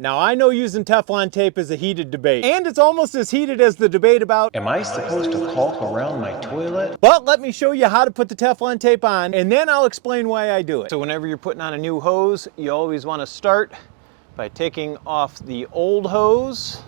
Now I know using Teflon tape is a heated debate, and it's almost as heated as the debate about, am I supposed to caulk around my toilet? but let me show you how to put the Teflon tape on, and then I'll explain why I do it. So whenever you're putting on a new hose, you always want to start by taking off the old hose.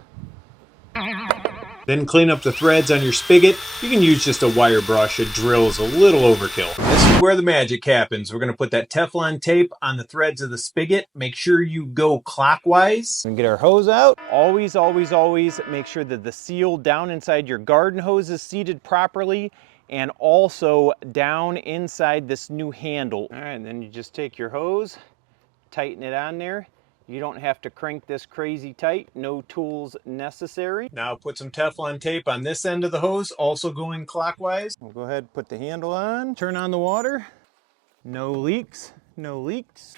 Then clean up the threads on your spigot. You can use just a wire brush. A drill is a little overkill. This is where the magic happens. We're going to put that Teflon tape on the threads of the spigot. Make sure you go clockwise. And get our hose out. Always, always, always make sure that the seal down inside your garden hose is seated properly, and also down inside this new handle. All right, and then you just take your hose, tighten it on there. You don't have to crank this crazy tight, no tools necessary. Now put some Teflon tape on this end of the hose, also going clockwise. We'll go ahead and put the handle on, turn on the water. No leaks, no leaks.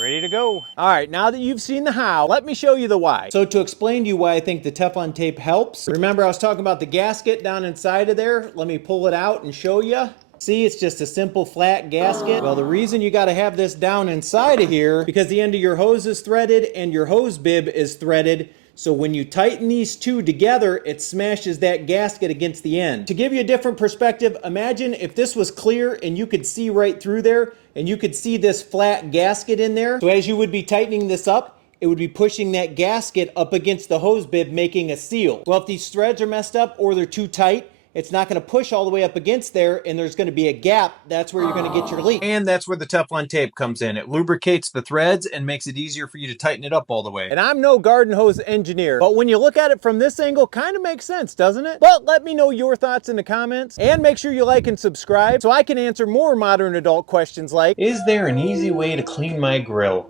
Ready to go. All right, now that you've seen the how, let me show you the why. So to explain to you why I think the Teflon tape helps, remember I was talking about the gasket down inside of there? Let me pull it out and show you. See, it's just a simple flat gasket. Well, the reason you gotta have this down inside of here, because the end of your hose is threaded and your hose bib is threaded. So when you tighten these two together, it smashes that gasket against the end. To give you a different perspective, imagine if this was clear and you could see right through there and you could see this flat gasket in there. So as you would be tightening this up, it would be pushing that gasket up against the hose bib, making a seal. Well, if these threads are messed up or they're too tight, it's not going to push all the way up against there, and there's going to be a gap. That's where you're going to get your leak. And that's where the Teflon tape comes in. It lubricates the threads and makes it easier for you to tighten it up all the way. And I'm no garden hose engineer, but when you look at it from this angle, kind of makes sense, doesn't it? But let me know your thoughts in the comments, and make sure you like and subscribe so I can answer more modern adult questions like, Is there an easy way to clean my grill?